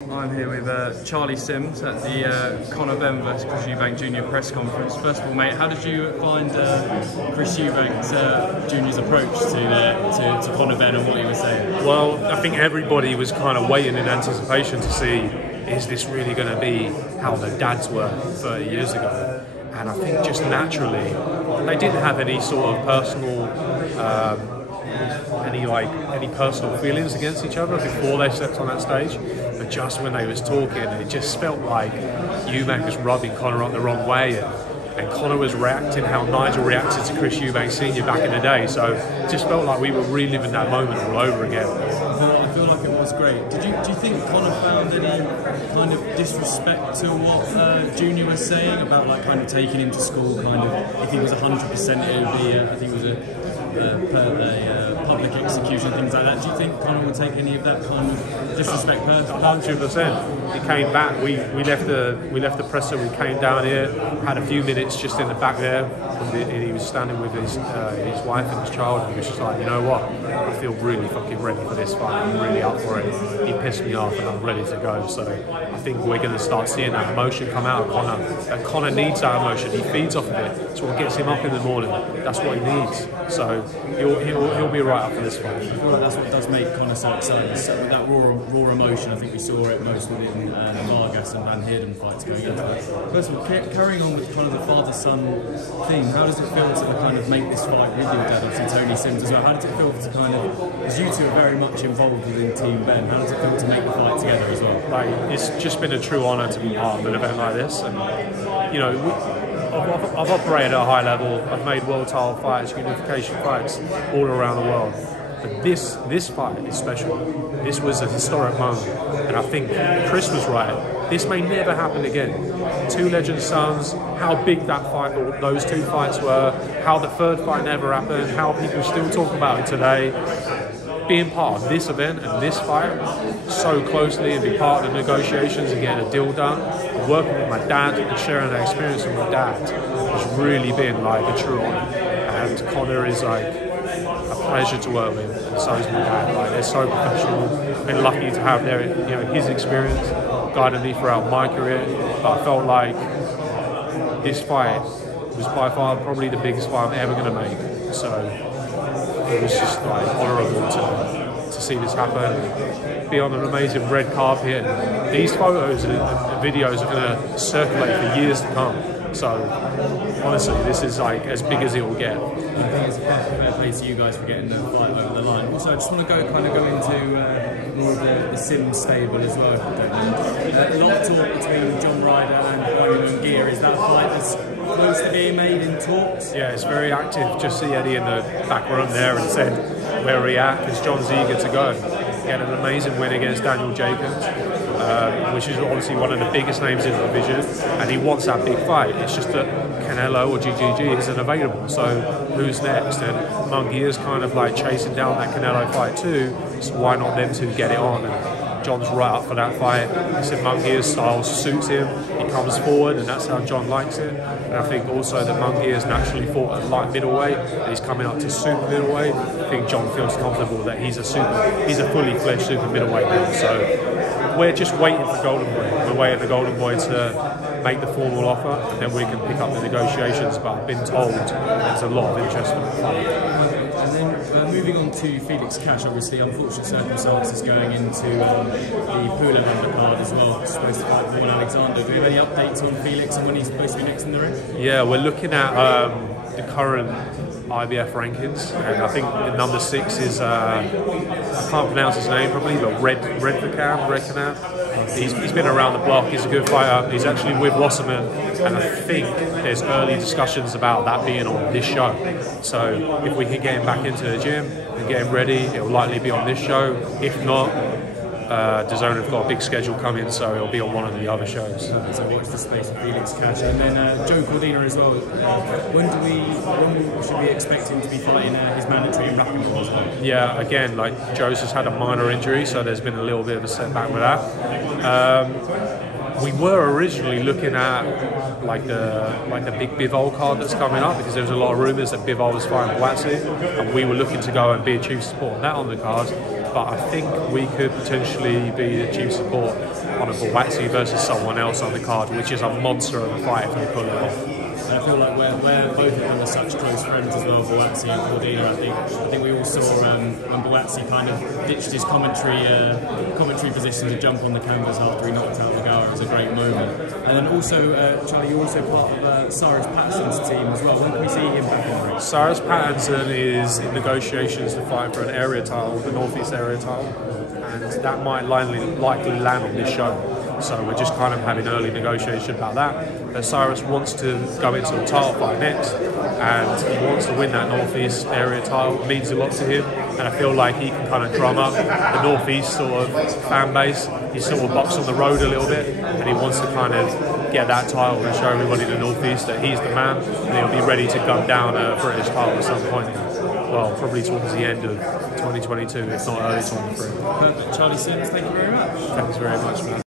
I'm here with Charlie Sims at the Conor Benn vs Chris Eubank Jr. press conference. First of all, mate, how did you find Chris Eubank's Jr.'s approach to Conor Benn and what he was saying? Well, I think everybody was kind of waiting in anticipation to see, is this really going to be how the dads were 30 years ago? And I think just naturally, they didn't have any sort of personal any personal feelings against each other before they stepped on that stage, but just when they was talking, it just felt like Eubank was rubbing Conor up the wrong way, and Conor was reacting how Nigel reacted to Chris Eubank Sr. back in the day. So it just felt like we were reliving that moment all over again. I feel like it was great. Do you think Conor found any kind of disrespect to what Junior was saying about like kind of taking him to school, kind of if he was 100% it would be I think it was a public execution, things like that. Do you think Conor would take any of that kind of disrespect personally? 100%. He came back. We left the presser. We came down here, had a few minutes just in the back there, and he was standing with his wife and his child, and he was just like, you know what? I feel really fucking ready for this fight. I'm really up for it. He pissed me off, and I'm ready to go. So I think we're going to start seeing that emotion come out of Conor. And Conor needs that emotion. He feeds off of it. It's what gets him up in the morning. That's what he needs. So he'll be right up for this fight. I feel like that's what does make Conor so exciting. So with that raw emotion, I think we saw it most within the Vargas and Van Heerden fights going into it. First of all, carrying on with kind of the father-son thing, how does it feel to kind of make this fight with your dad, obviously Tony Sims as well? How does it feel to kind of, because you two are very much involved within Team Benn, how does it feel to make the fight together as well? Like, it's just been a true honour to be part of an event like this, and you know, I've operated at a high level. I've made world title fights, unification fights all around the world. But this fight is special. This was a historic moment, and I think Chris was right. This may never happen again. Two legend sons, how big that fight, or those two fights were, how the third fight never happened, how people still talk about it today. Being part of this event and this fight so closely and be part of the negotiations and getting a deal done, and working with my dad and sharing that experience with my dad has really been like a true honour. And Conor is like a pleasure to work with, and so is my dad. Like, they're so professional. I've been lucky to have their, his experience guided me throughout my career. But I felt like this fight was by far probably the biggest fight I'm ever going to make. So it was just like honourable to see this happen, be on an amazing red carpet. These photos and videos are going to circulate for years to come. So honestly, this is like as big as it will get. I think it's a fair play to you guys for getting the fight over the line. Also, I just want to go into more of the Sims stable as well. A lot of talk between John Ryder and Eubank. Is that a fight that's close to being made in talks? Yeah, it's very active. Just see Eddie in the back room there and said, where are we at? Because John's eager to go. He had an amazing win against Daniel Jacobs, which is obviously one of the biggest names in the division, and he wants that big fight. It's just that Canelo or GGG isn't available, so who's next? And Munguia is kind of like chasing down that Canelo fight too, so why not them two get it on? And John's right up for that fight. He said Munguia's style suits him, he comes forward, and that's how John likes it. And I think also that Munguia's naturally fought at light middleweight, and he's coming up to super middleweight. I think John feels comfortable that he's a fully fledged super middleweight now. So we're just waiting for Golden Boy. We're waiting for Golden Boy to make the formal offer, and then we can pick up the negotiations. But I've been told there's a lot of interest in the fight. And then moving on to Felix Cash, obviously unfortunate circumstances going into the Pula undercard as well. He's supposed to fight Vaughan Alexander. Do we have any updates on Felix and when he's supposed to be next in the ring? Yeah, we're looking at the current IBF rankings, and I think the number 6 is I can't pronounce his name probably, but Redcam. He's been around the block. He's a good fighter. He's actually with Wasserman, and I think there's early discussions about that being on this show. So if we can get him back into the gym and get him ready, it will likely be on this show. If not, DAZN have got a big schedule coming, so it'll be on one of the other shows. So watch the space of Felix Cash. And then Joe Cordina as well. When should we expect him to be fighting his mandatory in Racquetball as well? Yeah, again, like Joe's just had a minor injury, so there's been a little bit of a setback with that. We were originally looking at like the big Bivol card that's coming up, because there was a lot of rumours that Bivol was fighting Boatsi, and we were looking to go and be a chief support on that on the card. But I think we could potentially be the chief support Conor Benn versus someone else on the card, which is a monster of a fight if they pull it off. And I feel like we're both of them are such close friends as well, Boazzi and Cordina. I think we all saw when Boazzi kind of ditched his commentary position to jump on the canvas after he knocked out Lagawa. It was a great moment. And then also, Charlie, you're also part of Cyrus Pattinson's team as well. When can we see him back in the ring? Cyrus Pattinson is in negotiations to fight for an area title, the Northeast area title, and that might likely land on this show. So we're just kind of having early negotiation about that. But Cyrus wants to go into a title fight next, and he wants to win that Northeast area title. It means a lot to him, and I feel like he can kind of drum up the Northeast sort of fan base. He's sort of boxed on the road a little bit, and he wants to kind of get that title and show everybody in the Northeast that he's the man, and he'll be ready to gun down a British title at some point. Well, probably towards the end of 2022, if not early 23. Perfect. Charlie Sims, thank you very much. Thanks very much, man.